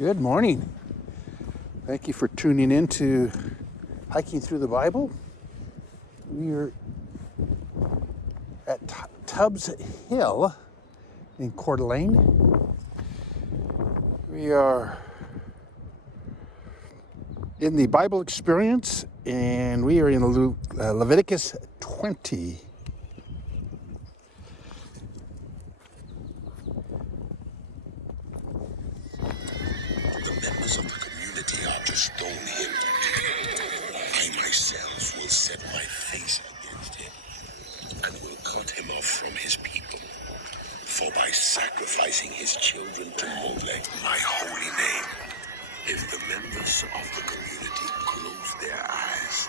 Good morning. Thank you for tuning in to Hiking Through the Bible. We are at Tubbs Hill in Coeur d'Alene. We are in the Bible experience, and we are in Leviticus 20. Of the community are to stone him. I myself will set my face against him and will cut him off from his people. For by sacrificing his children to Molech, my holy name, if the members of the community close their eyes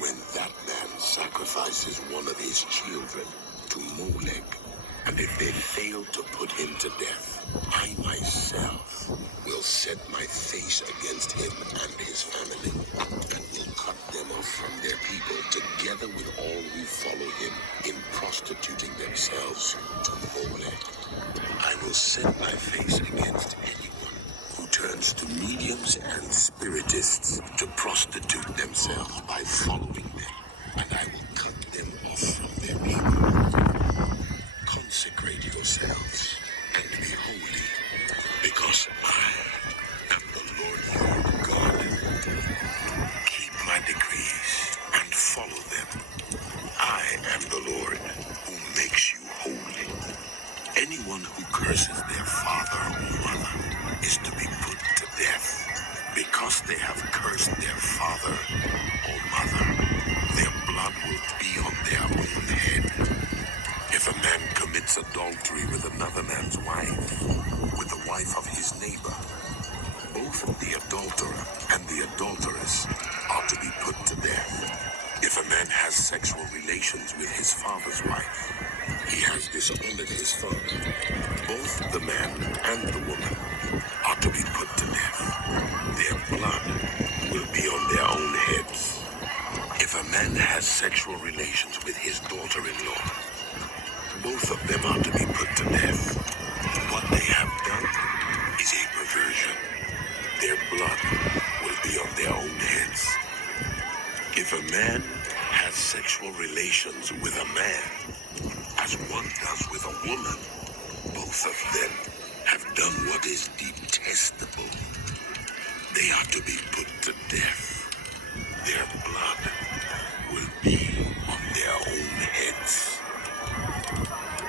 when that man sacrifices one of his children to Molech, and if they fail to put him to death, I myself will set my face against him and his family, and will cut them off from their people, together with all who follow him in prostituting themselves to Molech. I will set my face against anyone who turns to mediums and spiritists to prostitute themselves by following them, and I will cut them off from their people. Consecrate yourselves and be holy, because I am the Lord your God. Keep my decrees and follow them. I am the Lord who makes you holy. Anyone who curses their father or mother is to be put to death. Because they have cursed their father or mother, their blood will be on their own head. If a man commits adultery with another man's wife, with the wife of his neighbor, both the adulterer and the adulteress are to be put to death. If a man has sexual relations with his father's wife, he has dishonored his father. Both the man and the woman are to be put to death. Their blood will be on their own heads. If a man has sexual relations with his daughter-in-law, both of them are to be put to death. What they have done is a perversion. Their blood will be on their own heads. If a man has sexual relations with a man, as one does with a woman, both of them have done what is detestable. They are to be put to death. Their blood will be on their own heads.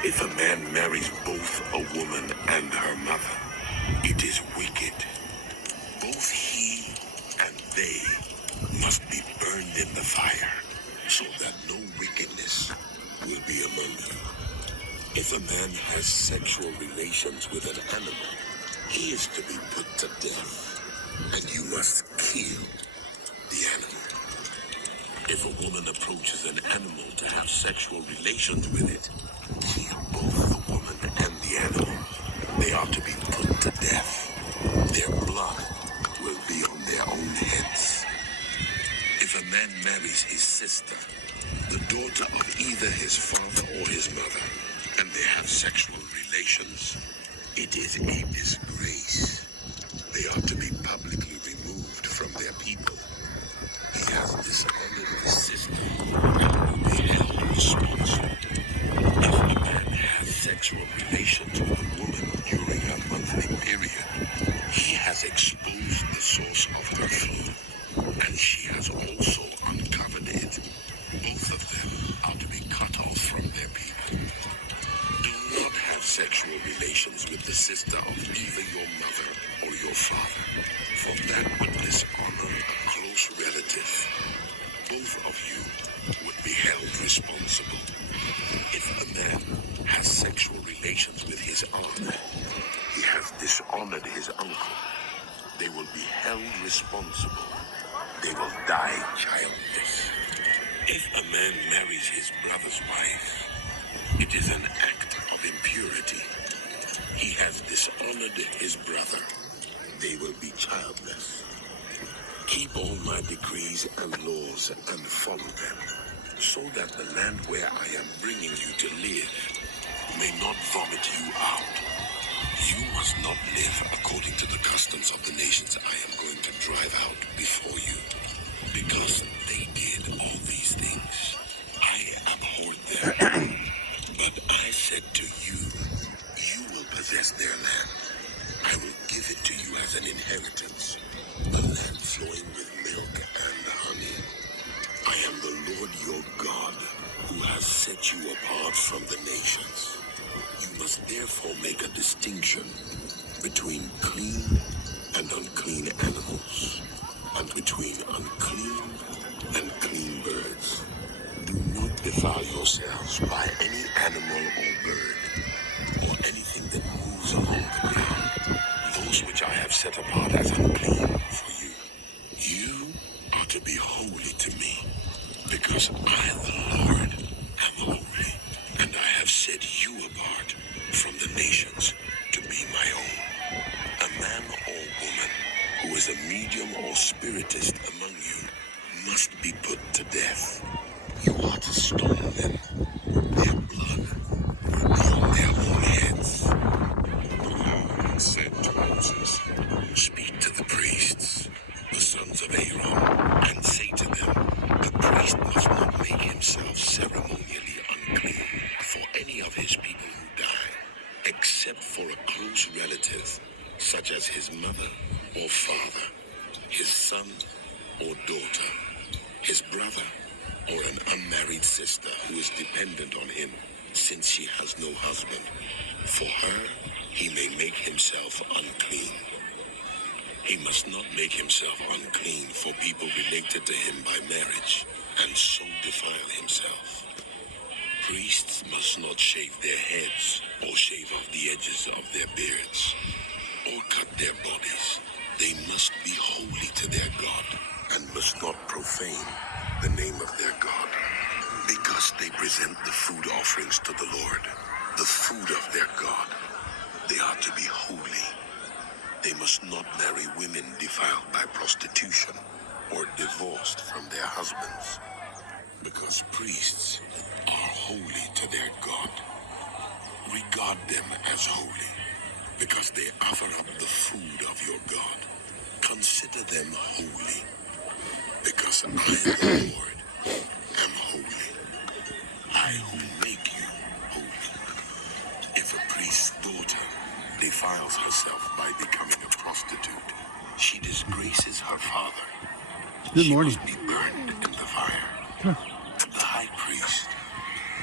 If a man marries both a woman and her mother, it is wicked. Both he and they must be burned in the fire, so that no wickedness will be among you. If a man has sexual relations with an animal, he is to be put to death, and you must kill the animal. If a woman approaches an animal to have sexual relations with it, kill both the woman and the animal. They are to be put to death. Their blood will be on their own heads. If a man marries his sister, the daughter of either his father or his mother, and they have sexual relations, it is a disgrace. They are to be publicly removed from their people. He has dishonored his sister and will be held responsible. If a man has sexual relations with a woman during her monthly period, he has exposed the source of her flow, and she has also uncovered it. Both of them are to be cut off from their people. Do not have sexual relations with the sister of either your mother or your father, for that would dishonor a close relative. Both of you would be held responsible. If a man has sexual relations with his aunt, he has dishonored his uncle. They will be held responsible. They will die childless. If a man marries his brother's wife, it is an act of impurity. He has dishonored his brother. They will be childless. Keep all my decrees and laws and follow them, so that the land where I am bringing you to live may not vomit you out. You must not live according to the customs of the I will give it to you as an inheritance, a land flowing with milk and honey. I am the Lord your God, who has set you apart from the nations. You must therefore make a distinction between clean and unclean animals, and between unclean and clean birds. Do not defile yourselves by any animal or bird, or anything that moves along the ground, those which I have set apart as unclean for you. You are to be holy to me, because I, the Lord, am holy, and I have set you apart from the nations to be my own. A man or woman who is a medium or spiritist among you must be put to death. You are to stone them. Their blood will be on their own heads. The Lord said to Moses, "Speak to the priests, the sons of Aaron, and say to them, the priest must not make himself ceremonially unclean for any of his people who die, except for a close relative, such as his mother or father, his son or daughter, his brother, or an unmarried sister who is dependent on him, since she has no husband. For her, he may make himself unclean. He must not make himself unclean for people related to him by marriage, and so defile himself. Priests must not shave their heads, or shave off the edges of their beards, or cut their bodies. They must be holy to their God, and must not profane the name of their God, because they present the food offerings to the Lord, the food of their God. They are to be holy. They must not marry women defiled by prostitution or divorced from their husbands, because priests are holy to their God. Regard them as holy, because they offer up the food of your God. Consider them holy, because I, the Lord, am holy. I who make you holy. If a priest's daughter defiles herself by becoming a prostitute, she disgraces her father. Good She morning. must be burned in the fire. The high priest,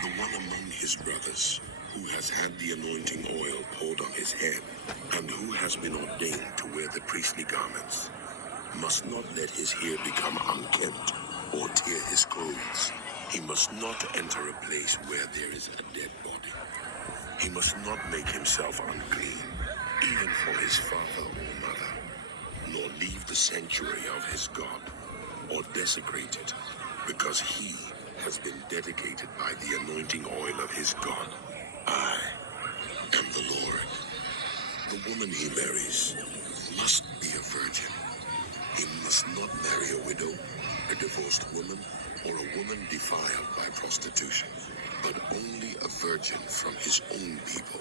the one among his brothers, who has had the anointing oil poured on his head, and who has been ordained to wear the priestly garments, must not let his hair become unkempt or tear his clothes. He must not enter a place where there is a dead body. He must not make himself unclean, even for his father or mother, nor leave the sanctuary of his God, or desecrate it, because he has been dedicated by the anointing oil of his God. I am the Lord. The woman he marries must be a virgin. He must not marry a widow, a divorced woman, or a woman defiled by prostitution, but only a virgin from his own people,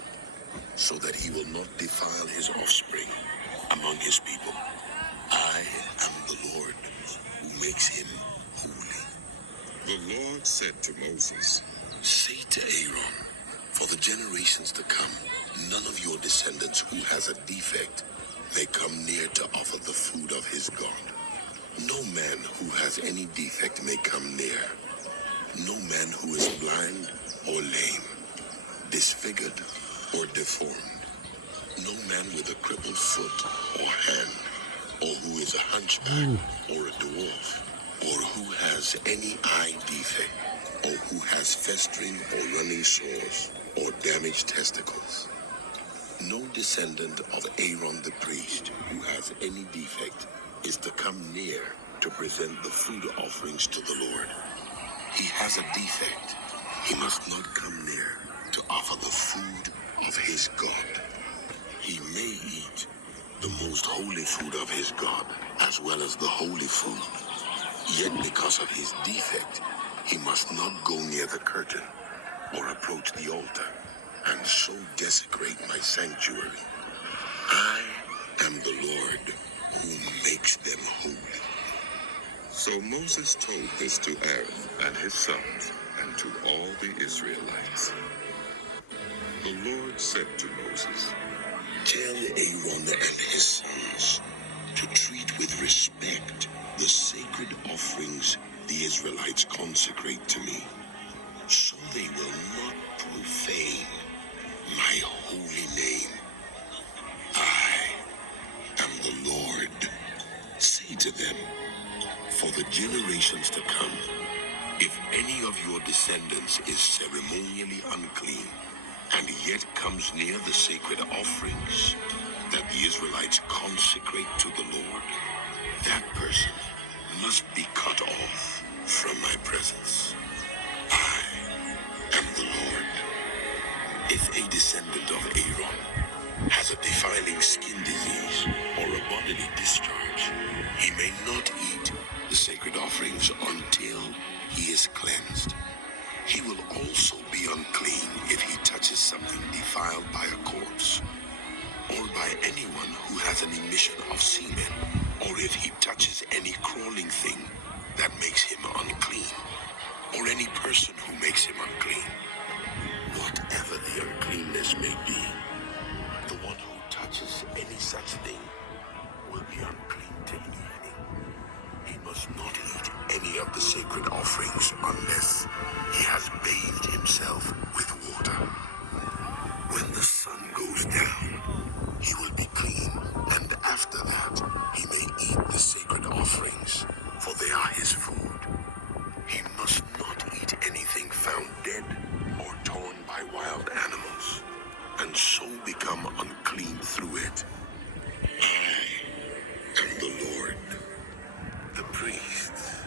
so that he will not defile his offspring among his people. I am the Lord who makes him holy. The Lord said to Moses, "Say to Aaron, for the generations to come, none of your descendants who has a defect may come near to offer the food of his God. No man who has any defect may come near. No man who is blind or lame, disfigured or deformed. No man with a crippled foot or hand, or who is a hunchback or a dwarf, or who has any eye defect, or who has festering or running sores, or damaged testicles. No descendant of Aaron the priest who has any defect is to come near to present the food offerings to the Lord. He has a defect. He must not come near to offer the food of his God. He may eat the most holy food of his God, as well as the holy food. Yet because of his defect, he must not go near the curtain or approach the altar, and so desecrate my sanctuary. I am the Lord who makes them holy." So Moses told this to Aaron and his sons and to all the Israelites. The Lord said to Moses, Tell Aaron and his sons to treat with respect the sacred offerings the Israelites consecrate to me, so they will not profane my holy name. I am the Lord. Say to them, for the generations to come, if any of your descendants is ceremonially unclean, and yet comes near the sacred offerings that the Israelites consecrate to the Lord, that person must be cut off from my presence. I am the Lord. If a descendant of Aaron has a defiling skin disease or a bodily discharge, he may not eat the sacred offerings until he is cleansed. He will also be unclean if he touches something defiled by a corpse, or by anyone who has an emission of semen, or if he touches any crawling thing that makes him unclean, or any person who makes him unclean. Whatever the uncleanness may be, the one who touches any such thing will be unclean till evening. He must not eat any of the sacred offerings unless he has bathed himself with water. When the sun goes down, he will be clean, and after that he may eat the sacred offerings, for they are his food. He must not eat anything found dead or torn by wild animals, and so become unclean through it. I am the Lord. The priests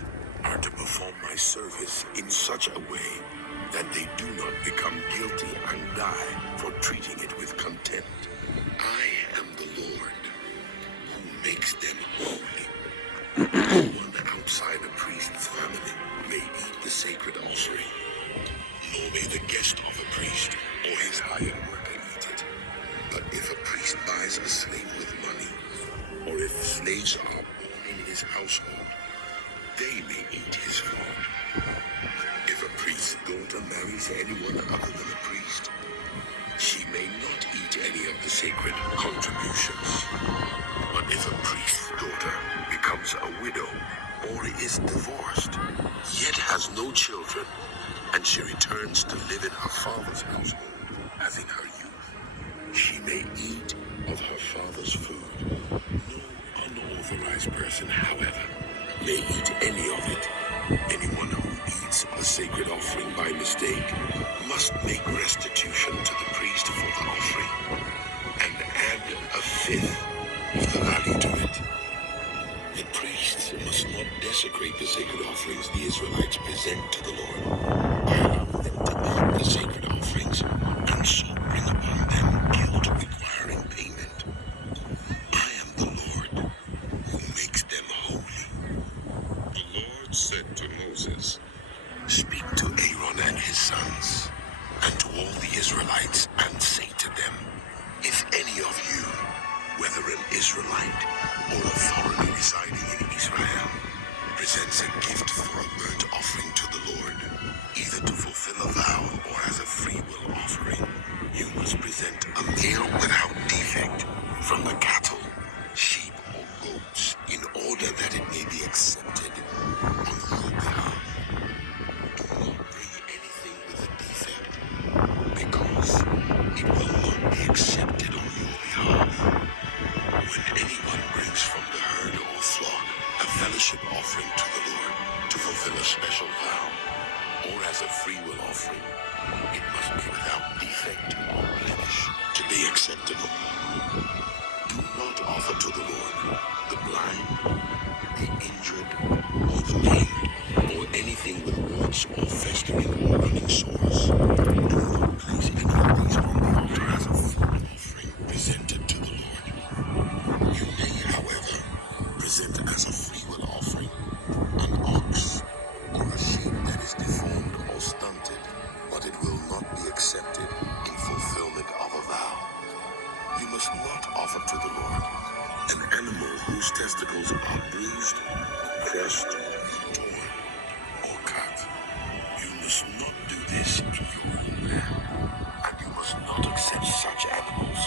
are to perform my service in such a way that they do not become guilty and die for treating it with contempt. I am the Lord who makes them holy. No one outside the priest's family may eat the sacred offering, nor may the guest of a priest or his hired worker eat it. But if a priest buys a slave with money, or if slaves are born in his household, they may eat his food. If a priest's daughter marries anyone other than a priest, she may not eat any of the sacred contributions. But if a priest's daughter becomes a widow or is divorced, yet has no children, and she returns to live in her father's household, as in her youth, she may eat of her father's food. No unauthorized person, however, may eat any of it. Anyone who eats a sacred offering by mistake must make restitution to the priest for the offering, and add a fifth of the value to it. The priests must not desecrate the sacred offerings the Israelites present to the Lord, allowing them to eat the sacred offerings, and so bring upon them guilt requiring payment. I am the Lord who makes them holy. The Lord said to Moses, speak to Aaron and his sons, and to all the Israelites, and say to them, if any of you, whether an Israelite or a foreigner residing in Israel, presents a gift for a burnt offering to the Lord, either to fulfill a vow or as a freewill offering, you must present a male without defect from the cattle, sheep, or goats, in order that it may be accepted on your behalf. Do not bring anything with a defect, because it will not be accepted on your behalf. When anyone brings from the herd or flock a fellowship offering to the Lord to fulfill a special vow, or as a freewill offering, it must be without defect or blemish to be acceptable. Do not offer to the Lord the blind, the injured, or the maimed, or anything with warts or festering or running sores. Do not place any of these on the altar as a food offering presented to the Lord. You may, however, present as a freewill offering an ox or a sheep that is deformed or stunted, but it will not be accepted in fulfillment of a vow. You must not offer to the Lord an animal whose testicles are bruised, crushed, torn, or cut. You must not do this in your own land, and you must not accept such animals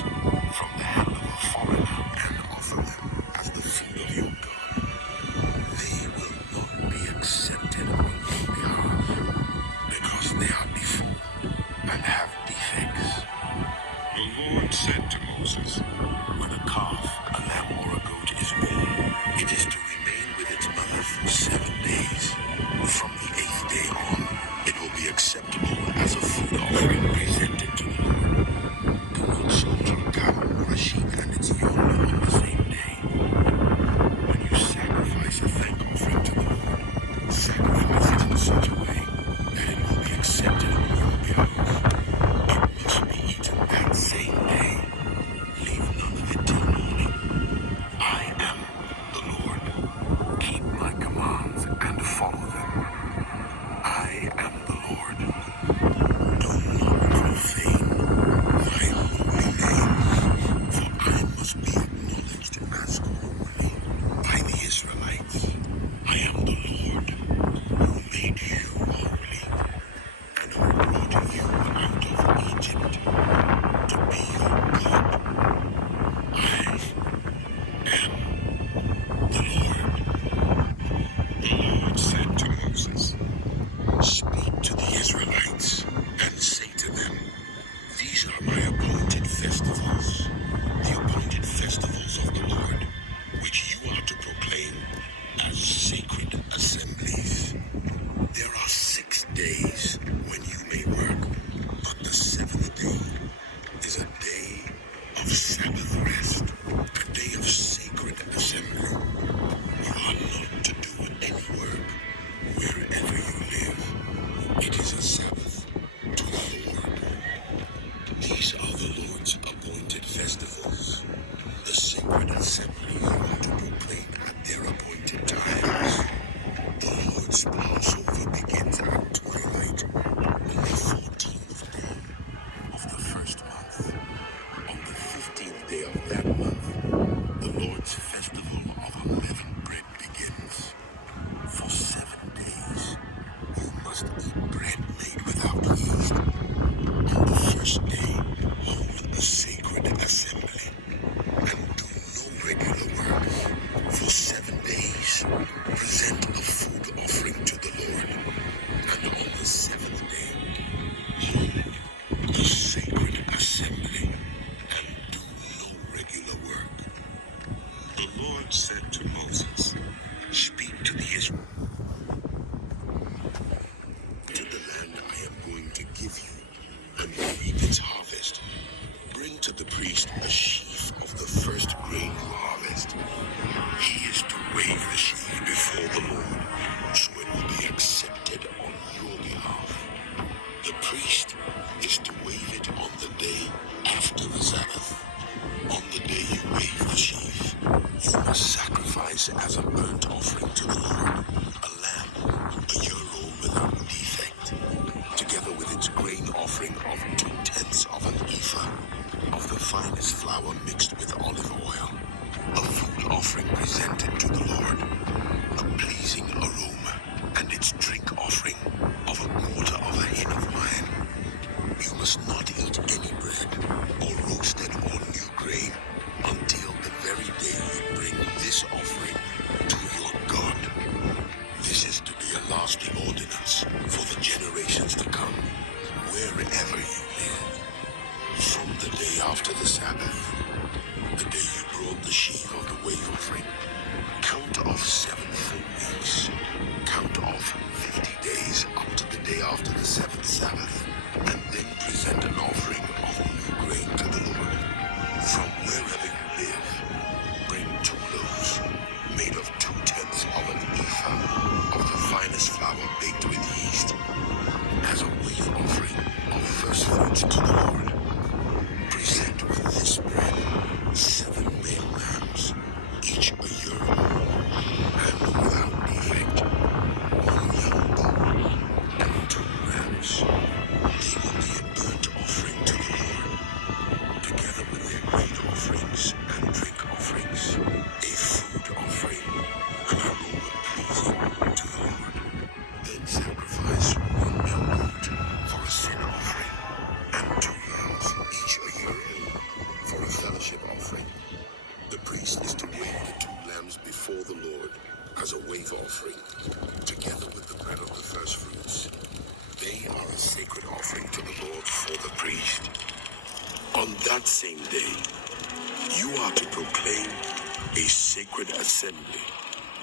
from the hand of a foreigner and offer them as the food of your God. They will not be accepted on your behalf, because they are deformed and have defects. The Lord said to Moses, when a calf, a lamb, or a goat is born, it is to remain with its mother for 7 days. From the 8th day on, it will be acceptable as a food offering presented to the Lord. Do not slaughter a cow or a sheep and its young on the same day. When you sacrifice a thank offering to the Lord, sacrifice it in such a way that it will be accepted on your behalf. It must be eaten that same day. Leave none of it till morning. I am the Lord. Keep my commands and follow them. I am the Lord. Do not profane my holy name, for I must be acknowledged as holy by the Israelites. I am the Lord who made you holy and who brought you out of Egypt to be your God. I am the Lord. The Lord said to Moses, speak to the Israelites and say to them, these are my appointed festivals, the appointed festivals of the Lord, which you are to proclaim as sacred assemblies. There are 6 days when you may work, but the 7th day is a day of Sabbath rest, a day of sacred assembly. You are not to do any work wherever you live. It is a Sabbath to the Lord. These are the Lord's appointed festivals, the sacred assembly you are to proclaim at their appointed times. The Lord's Passover begins at twilight on the 14th day of the first month. On the 15th day of that month, the Lord's festival of unleavened bread begins. For 7 days, you must eat bread made without yeast. On the first day, hold a sacred assembly and do no regular work. For 7 days, present a food offering to the Lord. And on the 7th day, hold a sacred assembly and do no regular work. The Lord said to Moses, speak to the Israelites. To the land I am going to give you, and reap its harvest. Bring to the priest a sheaf of the first grain you harvest. He is to wave the sheaf before the Lord, so it will be accepted on your behalf. The priest is to wave it on the day after the Sabbath. On the day you wave the sheaf, you must sacrifice as a burnt offering to the Lord a lamb, a year-old without defect, together with its grain offering of 2/10 of an ephah of the finest flour mixed with olive oil, a food offering presented to the Lord, a pleasing aroma, and its drink offering of 1/4 of a hin of wine. You must not eat any bread, or roasted or new grain, until the very day you bring this offering to your God. proclaim a sacred assembly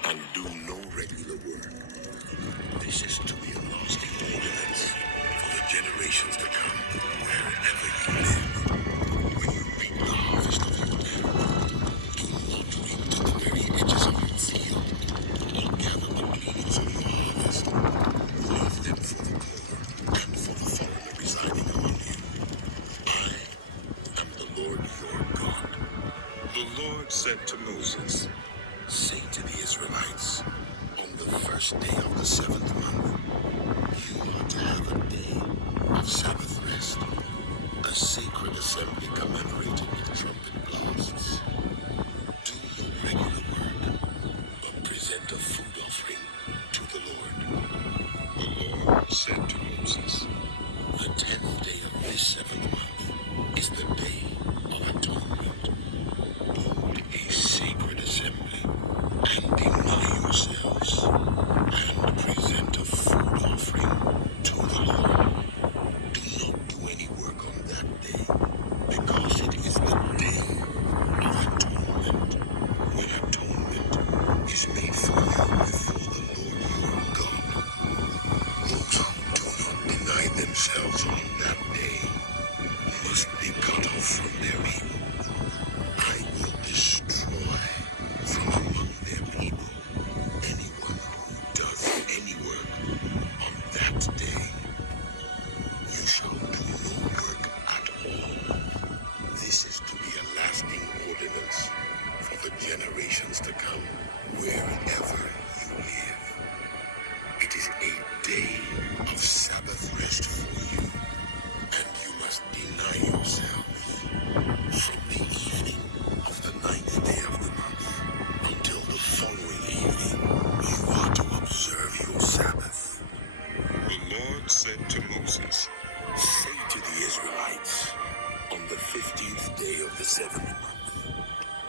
and do no regular work. This is to be a lasting ordinance for the generations to come, wherever you live. When you reap the harvest of your land, do not reap to the very edges of your field, or gather the gleanings of your harvest. Leave them for the poor and for the foreigner residing among you. I am the Lord your God. The Lord said to Moses, say to the Israelites, on the first day of the 7th month, you are to have a day of Sabbath rest, a sacred assembly commemorated with trumpet blasts. Do no regular work, but present a food offering to the Lord. The Lord said to Moses, the 10th day of this 7th month is the day of atonement. Hold a sacred assembly and deny yourselves and present a food offering to the Lord. Do not do any work on that day, because it is the day of atonement, when atonement is made for you before the Lord your God. Those who do not deny themselves on that day must be cut off from their people. I will destroy from among their people anyone who does any work on that day. You shall do no work at all. This is to be a lasting ordinance for the generations to come, wherever you live. It is a day of Sabbath rest for you, and you must deny yourselves. From the evening of the 9th day of the month until the following evening, you are to observe your Sabbath. The Lord said to Moses, say to the Israelites, on the 15th day of the 7th month,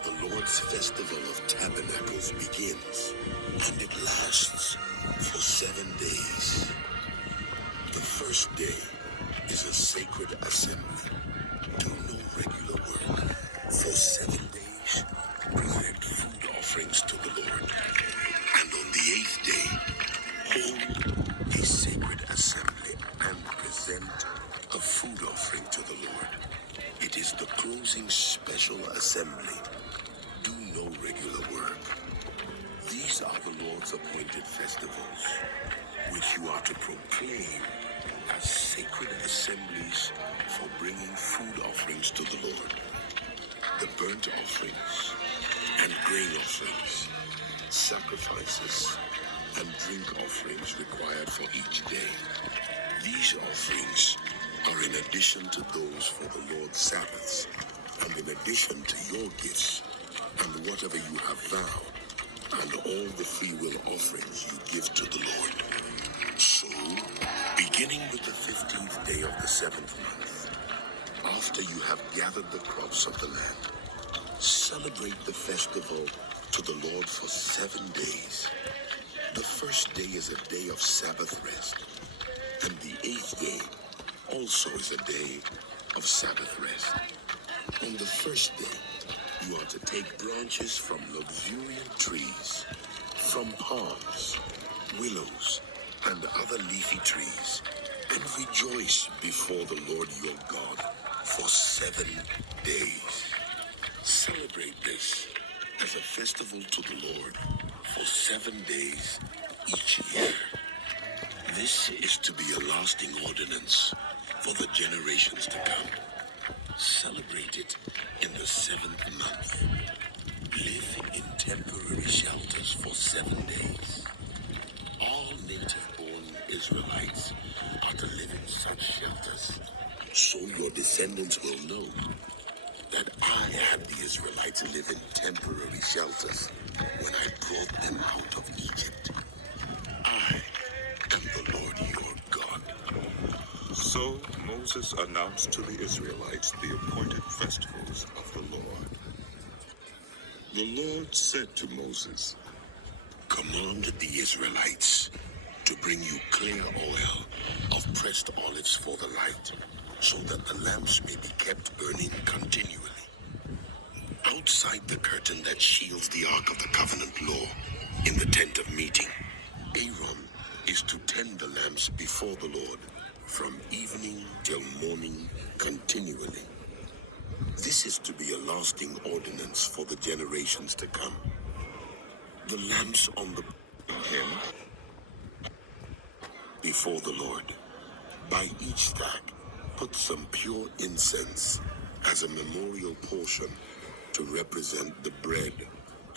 the Lord's festival of tabernacles begins, and it lasts for 7 days. The first day is a sacred assembly. Do no regular work. For 7 days, present food offerings to the Lord. And on the 8th day, hold a sacred assembly and present a food offering to the Lord. It is the closing special assembly. Do no regular work. These are the Lord's appointed festivals, which you are to proclaim as sacred assemblies for bringing food offerings to the Lord. The burnt offerings and grain offerings, sacrifices, and drink offerings required for each day. These offerings are in addition to those for the Lord's Sabbaths, and in addition to your gifts and whatever you have vowed, and all the freewill offerings you give to the Lord. So, beginning with the 15th day of the 7th month, after you have gathered the crops of the land, celebrate the festival to the Lord for 7 days. The first day is a day of Sabbath rest, and the 8th day also is a day of Sabbath rest. On the first day, you are to take branches from luxuriant trees, from palms, willows, and other leafy trees, and rejoice before the Lord your God for 7 days. Celebrate this as a festival to the Lord for 7 days each year. This is to be a lasting ordinance for the generations to come. Celebrate it in the 7th month. Live in temporary shelters for 7 days. All native-born Israelites are to live in such shelters, so your descendants will know that I had the Israelites live in temporary shelters when I brought them out of Egypt. I am the Lord your God. So Moses announced to the Israelites the appointed festivals of the Lord. The Lord said to Moses, command the Israelites to bring you clear oil of pressed olives for the light, so that the lamps may be kept burning continually. Outside the curtain that shields the Ark of the Covenant law, in the tent of meeting, Aaron is to tend the lamps before the Lord from evening till morning continually. This is to be a lasting ordinance for the generations to come. The lamps on the him before the Lord. By each stack, put some pure incense as a memorial portion to represent the bread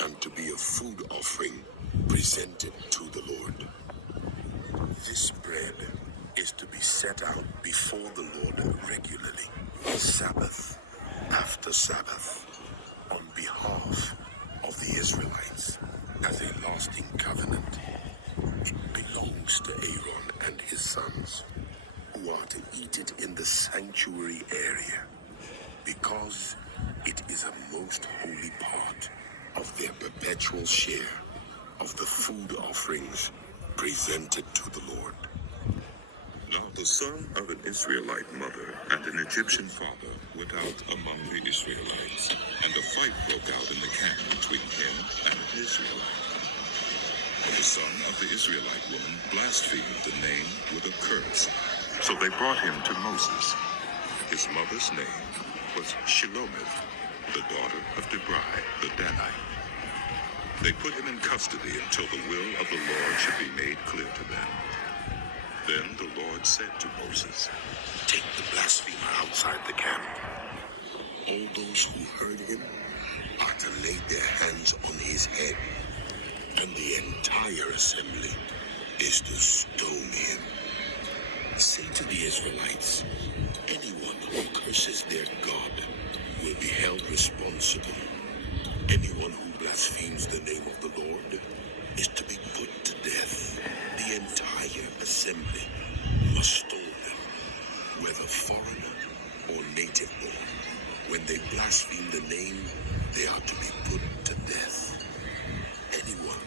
and to be a food offering presented to the Lord. This bread is to be set out before the Lord regularly, Sabbath after Sabbath, on behalf of the Israelites as a lasting covenant. It belongs to Aaron and his sons, who are to eat it in the sanctuary area, because it is a most holy part of their perpetual share of the food offerings presented to the Lord. Now the son of an Israelite mother and an Egyptian father went out among the Israelites, and a fight broke out in the camp between him and an Israelite. And the son of the Israelite woman blasphemed the name with a curse. So they brought him to Moses. His mother's name was Shelomith, the daughter of Debrai the Danite. They put him in custody until the will of the Lord should be made clear to them. Then the Lord said to Moses, "Take the blasphemer outside the camp. All those who heard him are to lay their hands on his head, and the entire assembly is to stone him. Say to the Israelites, anyone who curses their God will be held responsible. Anyone who blasphemes the name of the Lord is to be put to death. The entire assembly must stone them, whether foreigner or native born. When they blaspheme the name, they are to be put to death. Anyone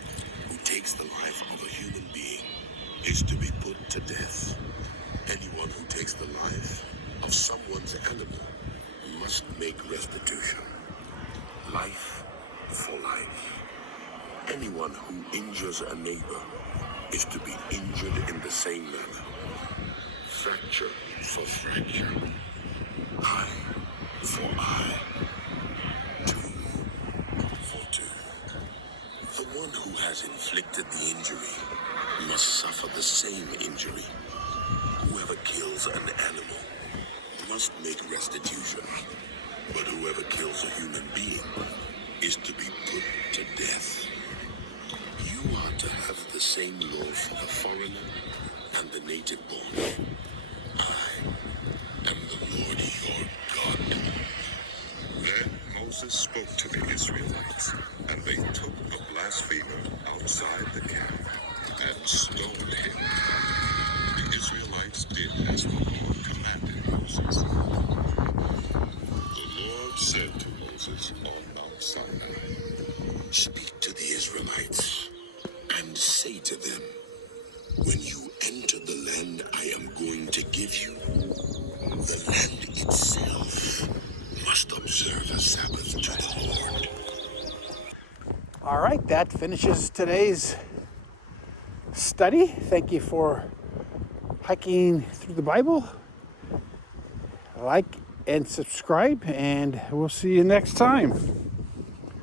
who takes the life of a human being is to be put to death. Anyone who takes the life of someone's animal must make restitution. Life for life. Anyone who injures a neighbor is to be injured in the same manner. Fracture for fracture. Eye for eye. Tooth for tooth. The one who has inflicted the injury must suffer the same injury. Whoever kills an animal must make restitution, but whoever kills a human being is to be put to death. You are to have the same law for the foreigner and the native born. I am the Lord your God." Then Moses spoke to the Israelites, and they took the blasphemer outside the camp and stoned him. The Israelites did as the Lord commanded Moses. The Lord said to Moses on Mount Sinai, "Speak to the Israelites and say to them, when you enter the land I am going to give you, the land itself must observe a Sabbath to the Lord." All right, that finishes today's study. Thank you for hiking through the Bible. Like and subscribe, and we'll see you next time.